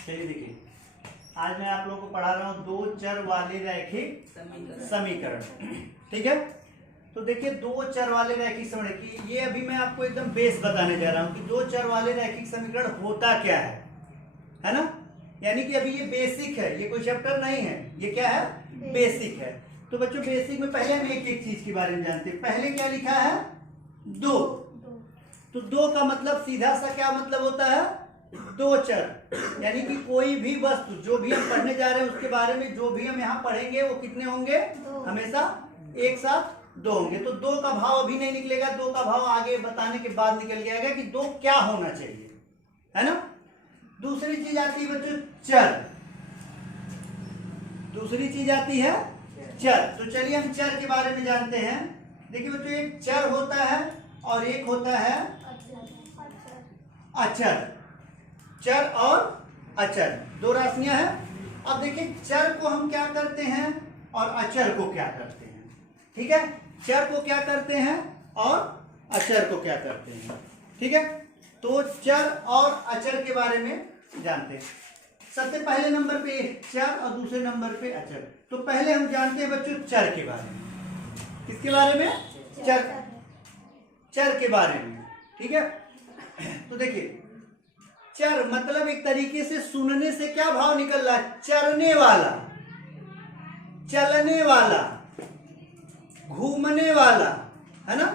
चलिए देखिए, आज मैं आप लोगों को पढ़ा रहा हूँ दो चर वाले रैखिक समीकरण। ठीक है, तो देखिए दो चर वाले रैखिक समीकरण की ये अभी मैं आपको एकदम बेस बताने जा रहा हूँ कि दो चर वाले रैखिक समीकरण होता क्या है ना। यानी कि अभी ये बेसिक है, ये कोई चैप्टर नहीं है, ये क्या है, बेसिक है। तो बच्चों बेसिक में पहले हम एक एक चीज के बारे में जानते हैं। पहले क्या लिखा है, दो। तो दो का मतलब सीधा सा क्या मतलब होता है, दो चर। यानी कि कोई भी वस्तु जो भी हम पढ़ने जा रहे हैं उसके बारे में जो भी हम यहाँ पढ़ेंगे वो कितने होंगे, हमेशा एक साथ दो होंगे। तो दो का भाव अभी नहीं निकलेगा, दो का भाव आगे बताने के बाद निकल जाएगा कि दो क्या होना चाहिए, है ना। दूसरी चीज आती है बच्चों चर, दूसरी चीज आती है चर। तो चलिए हम चर के बारे में जानते हैं। देखिए बच्चों एक चर होता है और एक होता है अचर। चर और अचर दो राशियां हैं। अब देखिए चर को हम क्या करते हैं और अचर को क्या करते हैं। ठीक है, चर को क्या करते हैं और अचर को क्या करते हैं। ठीक है, तो चर और अचर के बारे में जानते हैं। सबसे पहले नंबर पे चर और दूसरे नंबर पे अचर। तो पहले हम जानते हैं बच्चों चर के बारे में। किसके बारे में, चर के बारे में। ठीक है, तो देखिए चर मतलब एक तरीके से सुनने से क्या भाव निकल रहा है, चरने वाला, चलने वाला, घूमने वाला, है ना।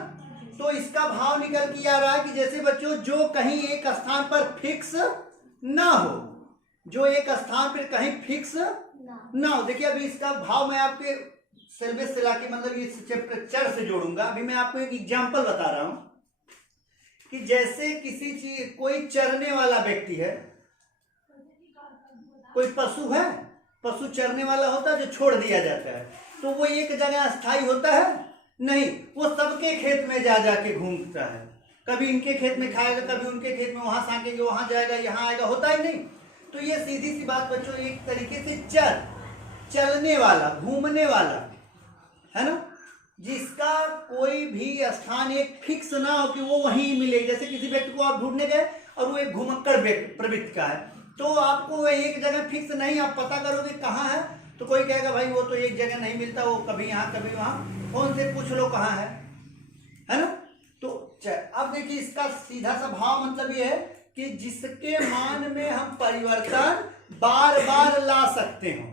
तो इसका भाव निकल के आ रहा है कि जैसे बच्चों जो कहीं एक स्थान पर फिक्स ना हो, जो एक स्थान पर कहीं फिक्स ना हो। देखिए अभी इसका भाव मैं आपके सिलेबस से लाके मतलब इस चैप्टर चर से जोड़ूंगा। अभी मैं आपको एक एग्जांपल बता रहा हूं कि जैसे किसी चीज कोई चरने वाला व्यक्ति है, कोई पशु है, पशु चरने वाला होता है जो छोड़ दिया जाता है, तो वो एक जगह स्थायी होता है नहीं, वो सबके खेत में जा जाके घूमता है। कभी इनके खेत में खाएगा, कभी उनके खेत में, वहां सांकेंगे वहां जाएगा, यहाँ आएगा, होता ही नहीं। तो ये सीधी सी बात बच्चों एक तरीके से चर, चलने वाला, घूमने वाला, है ना, जिसका कोई भी स्थान एक फिक्स ना हो कि वो वहीं मिले। जैसे किसी व्यक्ति को आप ढूंढने गए और वो एक घुमक्कड़ प्रवृत्ति का है, तो आपको एक जगह फिक्स नहीं, आप पता करोगे कहाँ है, तो कोई कहेगा भाई वो तो एक जगह नहीं मिलता, वो कभी यहाँ कभी वहां, फोन से पूछ लो कहाँ है ना। तो अब देखिए इसका सीधा सा भाव मतलब ये है कि जिसके मान में हम परिवर्तन बार बार ला सकते हो,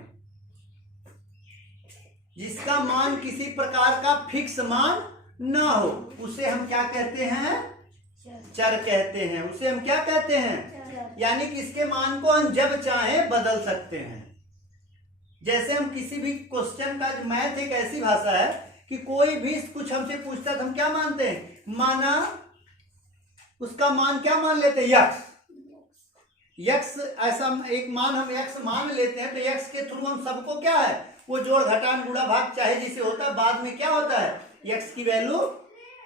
जिसका मान किसी प्रकार का फिक्स मान ना हो, उसे हम क्या कहते हैं, चर कहते हैं। उसे हम क्या कहते हैं, यानी कि इसके मान को हम जब चाहे बदल सकते हैं। जैसे हम किसी भी क्वेश्चन का, मैथ एक ऐसी भाषा है कि कोई भी कुछ हमसे पूछता है तो हम क्या मानते हैं, माना उसका मान क्या मान लेते हैं, यक्स। यक्स ऐसा एक मान हम यक्स मान लेते हैं, तो यक्स के थ्रू हम सबको क्या है, वो जोड़ घटान गुणा भाग चाहे जिसे होता है, बाद में क्या होता है, यक्स की वैल्यू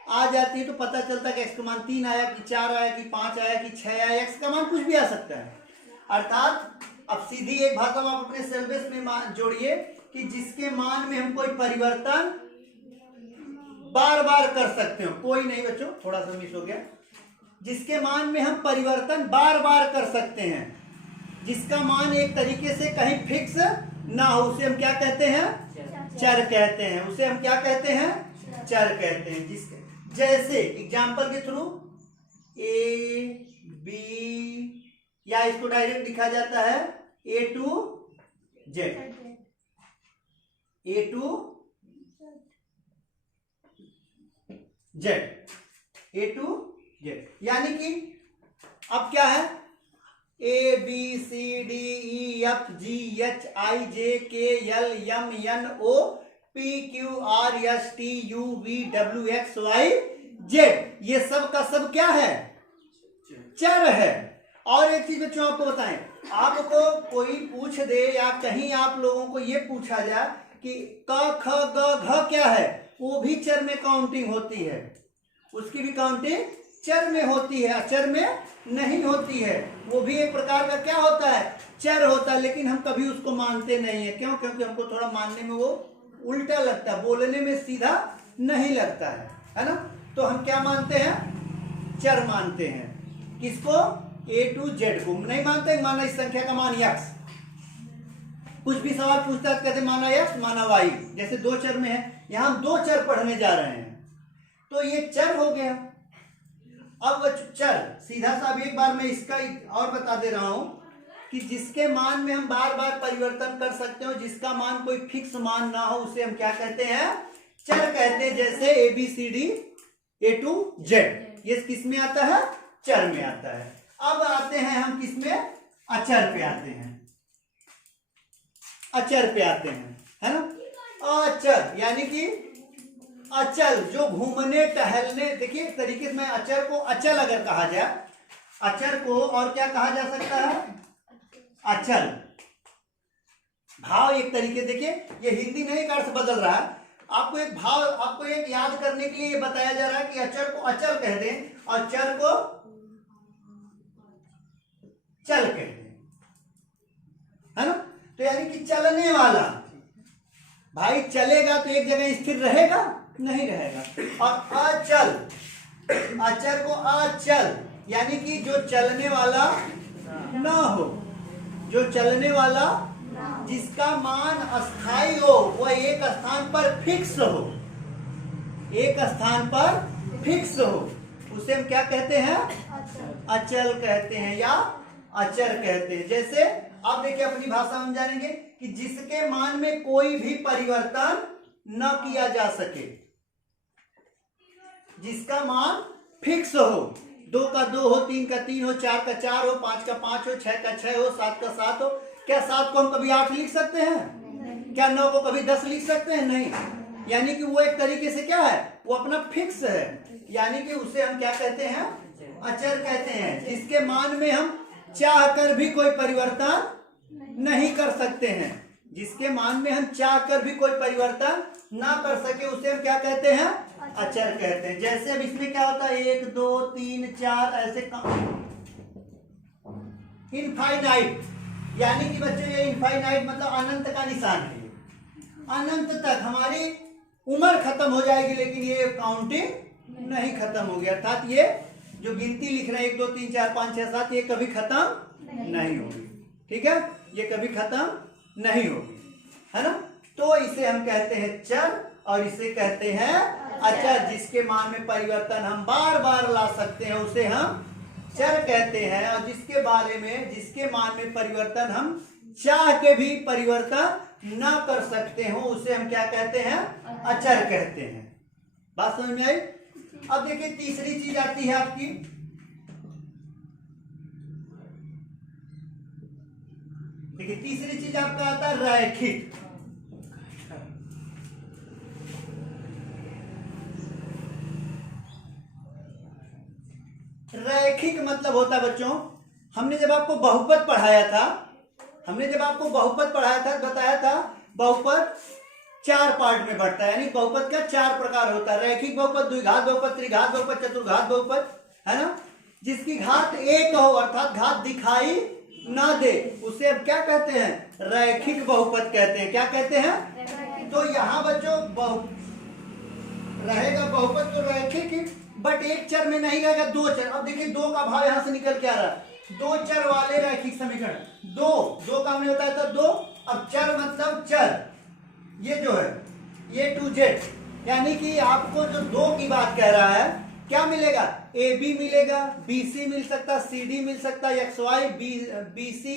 आ जाती है, तो पता चलता है कि एक्स का मान 3 आया कि 4 आया कि 5 आया कि 6 आया। एक्स का मान कुछ भी आ सकता है। अर्थात अब सीधी एक भाषा में आप अपने सिलेबस में जोड़िए कि जिसके मान में हम कोई परिवर्तन बार बार कर सकते हो। कोई नहीं बच्चों, थोड़ा सा मिस हो गया। जिसके मान में हम परिवर्तन बार बार कर सकते हैं, जिसका मान एक तरीके से कहीं फिक्स ना हो, उसे हम क्या कहते हैं, चर कहते हैं। उसे हम क्या कहते हैं, चर कहते हैं। जिसके जैसे एग्जाम्पल के थ्रू ए बी, या इसको डायरेक्ट लिखा जाता है A to Z, A to Z, A to Z. यानी कि अब क्या है, A B C D E F G H I J K L M N O P Q R S T U V W X Y Z, ये सब का सब क्या है, चर है। और एक चीज बच्चों आपको बताएं, आपको कोई पूछ दे या कहीं आप लोगों को ये पूछा जाए कि क ख ग घ क्या है, वो भी चर में काउंटिंग होती है, उसकी भी काउंटिंग चर में होती है, अचर में नहीं होती है। वो भी एक प्रकार का क्या होता है, चर होता है, लेकिन हम कभी उसको मानते नहीं है। क्यों, क्योंकि हमको थोड़ा मानने में वो उल्टा लगता है, बोलने में सीधा नहीं लगता है ना। तो हम क्या मानते हैं, चर मानते हैं। किसको? A to Z को। नहीं मानते, माना इस संख्या का मान x। कुछ भी सवाल पूछता है कहते माना x माना y, जैसे दो चर में है, यहां हम दो चर पढ़ने जा रहे हैं तो ये चर हो गया। अब चर सीधा सा अब एक बार मैं इसका और बता दे रहा हूं कि जिसके मान में हम बार बार परिवर्तन कर सकते हो, जिसका मान कोई फिक्स मान ना हो, उसे हम क्या कहते हैं? चर कहते हैं। जैसे ABCD A to Z, ये किस में आता है? चर में आता है। अब आते हैं हम किस में? अचर पे आते हैं। अचर पे आते हैं, है ना। अचर यानी कि अचल, जो घूमने टहलने, देखिए एक तरीके से मैं अचर को अचल अगर कहा जाए, अचर को और क्या कहा जा सकता है? अचल। भाव एक तरीके, देखिए ये हिंदी नहीं का अर्थ बदल रहा है, आपको एक भाव, आपको एक याद करने के लिए ये बताया जा रहा है कि अचर को अचल कह दें और चर को चल कहते हैं, है ना। तो यानी कि चलने वाला, भाई चलेगा तो एक जगह स्थिर रहेगा? नहीं रहेगा। और अचल, अचर को अचल यानी कि जो चलने वाला ना हो, जो चलने वाला, जिसका मान अस्थाई हो, वह एक स्थान पर फिक्स हो, एक स्थान पर फिक्स हो, उसे हम क्या कहते हैं? अचल कहते हैं या अचर कहते हैं। जैसे आप देखिए अपनी भाषा में जानेंगे कि जिसके मान में कोई भी परिवर्तन न किया जा सके, जिसका मान फिक्स हो, 2 का 2 हो, 3 का 3 हो, 4 का 4 हो, 5 का 5 हो, 6 का 6 हो, 7 का 7 हो। क्या 7 को हम कभी 8 लिख सकते हैं? क्या 9 को कभी 10 लिख सकते हैं? नहीं। यानी कि वो एक तरीके से क्या है? वो अपना फिक्स है, यानी कि उसे हम क्या कहते हैं? अचर कहते हैं। जिसके मान में हम चाह कर भी कोई परिवर्तन नहीं कर सकते हैं, जिसके मान में हम चाह कर भी कोई परिवर्तन ना कर सके, उसे हम क्या कहते हैं? अचर कहते हैं। जैसे अब इसमें क्या होता है? 1 2 3 4 ऐसे इनफाइनाइट, यानी कि बच्चों ये इनफाइनाइट मतलब अनंत का निशान है। अनंत तक हमारी उम्र खत्म हो जाएगी, लेकिन ये काउंटिंग नहीं खत्म होगी, अर्थात ये जो गिनती लिख रहे हैं 1 2 3 4 5 6 7, ये कभी खत्म नहीं होगी। ठीक है, ये कभी खत्म नहीं होगी, है ना। तो इसे हम कहते हैं चर और इसे कहते हैं अचर। जिसके मान में परिवर्तन हम बार बार ला सकते हैं उसे हम चर कहते हैं, और जिसके बारे में, जिसके मान में परिवर्तन हम चाह के भी परिवर्तन ना कर सकते हो, उसे हम क्या कहते हैं? अचर कहते हैं। बात समझ में आई? अब देखिए तीसरी चीज आती है आपकी, देखिए तीसरी चीज आपका आता है रैखिक। रैखिक मतलब होता है बच्चों, हमने जब आपको बहुपद पढ़ाया था, बताया था बहुपद 4 पार्ट में बढ़ता है, यानी बहुपद का 4 प्रकार होता है। रैखिक बहुपद, द्विघात बहुपद, त्रिघात बहुपद, चतुर्घात बहुपद, है ना। जिसकी घात 1 हो, अर्थात घात दिखाई ना दे, उसे अब क्या कहते हैं? रैखिक बहुपद कहते हैं। क्या कहते हैं? तो यहाँ बच्चों रहेगा बहुपद तो रैखिक, बट एक चर में नहीं रहेगा, 2 चर। अब देखिए 2 का भाव यहां से निकल के आ रहा है, 2 चर वाले रैखिक समीकरण। 2 का हमने बताया था 2। अब चर मतलब चर, ये जो है ये टू जेड, यानी कि आपको जो 2 की बात कह रहा है, क्या मिलेगा? AB मिलेगा, BC मिल सकता, CD मिल सकता, XY BC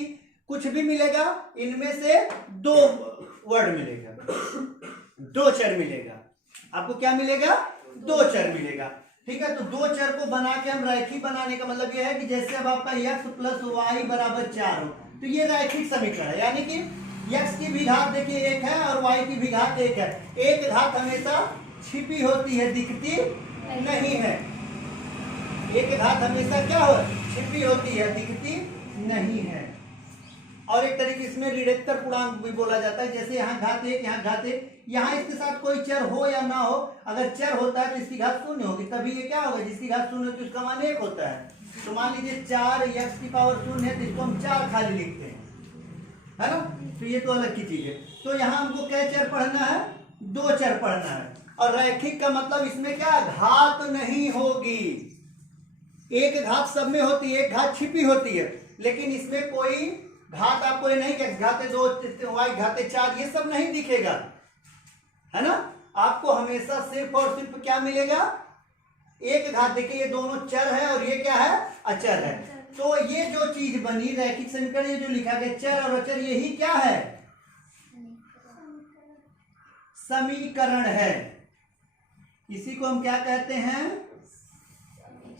कुछ भी मिलेगा, इनमें से 2 वर्ड मिलेगा, 2 चर मिलेगा। आपको क्या मिलेगा? 2 चर मिलेगा। ठीक है, तो 2 चर को बना के हम रैखिक बनाने का मतलब यह है कि जैसे अब आपका x + y = 4 हो, तो ये रैखिक समीकरण है। यानी कि x की भी घात देखिए 1 है और y की भी घात 1 है। एक घात हमेशा छिपी होती है, दिखती नहीं है। एक घात हमेशा क्या हो? छिपी होती है, दिखती नहीं है। और एक तरीके इसमें ऋणोत्तर पूर्णांक भी बोला जाता है। जैसे यहाँ घात 1, यहाँ घात 1, यहाँ इसके साथ कोई चर हो या ना हो, अगर चर होता है तो इसकी घात 0 होगी, तभी ये क्या होगा? जिसकी घात 0 होती है उसका मान 1 होता है। तो मान लीजिए 4x⁴ है, तो इसको हम 4 खाली लिखते हैं, है ना। तो ये तो अलग की चीज है। तो यहाँ हमको क्या चर पढ़ना है? 2 चर पढ़ना है। और रैखिक का मतलब इसमें क्या? घात नहीं होगी, एक घात सब में होती है, एक घात छिपी होती है, लेकिन इसमें कोई घात आपको नहीं कि घाते 2 y घाते 4 ये सब नहीं दिखेगा, है ना। आपको हमेशा सिर्फ और सिर्फ क्या मिलेगा, एक घात। देखिए ये दोनों चर है और ये क्या है, अचर है। तो ये जो चीज बनी रैखिक समीकरण, ये जो लिखा गया चर और अचर, यही क्या है, समीकरण है। इसी को हम क्या कहते हैं,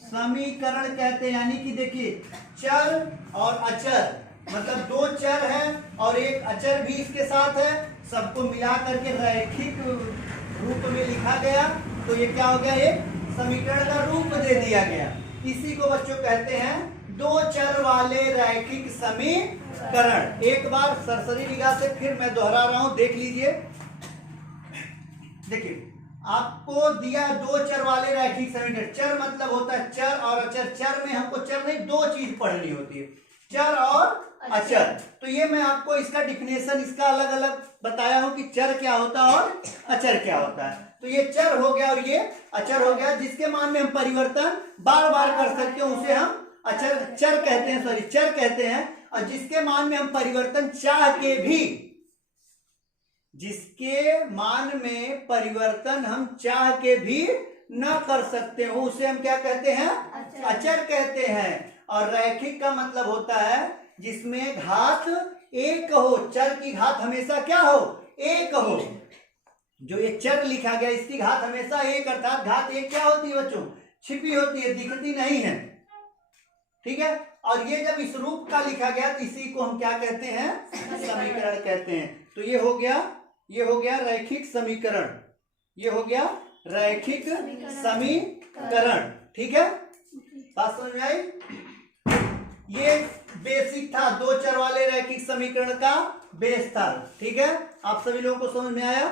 समीकरण कहते हैं। यानी कि देखिए चर और अचर, मतलब 2 चर है और एक अचर भी इसके साथ है, सबको मिला करके रैखिक रूप में लिखा गया, तो ये क्या हो गया, एक समीकरण का रूप दे दिया गया। इसी को बच्चों कहते हैं 2 चर वाले रैखिक समीकरण। एक बार सरसरी निगाह से फिर मैं दोहरा रहा हूं, देख लीजिए। देखिए आपको दिया 2 चर वाले रैखिक समीकरण। चर मतलब होता है चर और अचर। चर में हमको चर नहीं 2 चीज पढ़नी होती है, चर और अचर। तो ये मैं आपको इसका डिफिनेशन इसका अलग अलग बताया हूं कि चर क्या होता है और अचर क्या होता है। तो ये चर हो गया और ये अचर हो गया, जिसके मान में हम परिवर्तन बार बार कर सकते हैं उसे हम चर कहते हैं, सॉरी चर कहते हैं। और जिसके मान में हम परिवर्तन चाह के भी, जिसके मान में परिवर्तन हम चाह के भी न कर सकते हो, उसे हम क्या कहते हैं, अचर कहते हैं। और रैखिक का मतलब होता है जिसमें घात एक हो, चर की घात हमेशा क्या हो, एक हो। जो ये चर लिखा गया इसकी घात हमेशा एक, अर्थात घात एक क्या होती है बच्चों, छिपी होती है, दिखती नहीं है, ठीक है। और ये जब इस रूप का लिखा गया तो इसी को हम क्या कहते हैं, समीकरण कहते हैं। तो ये हो गया रैखिक समीकरण, ये हो गया रैखिक समीकरण, ठीक है। बात समझ में आई। ये बेसिक था 2 चर वाले रैखिक समीकरण का बेस था, ठीक है। आप सभी लोगों को समझ में आया।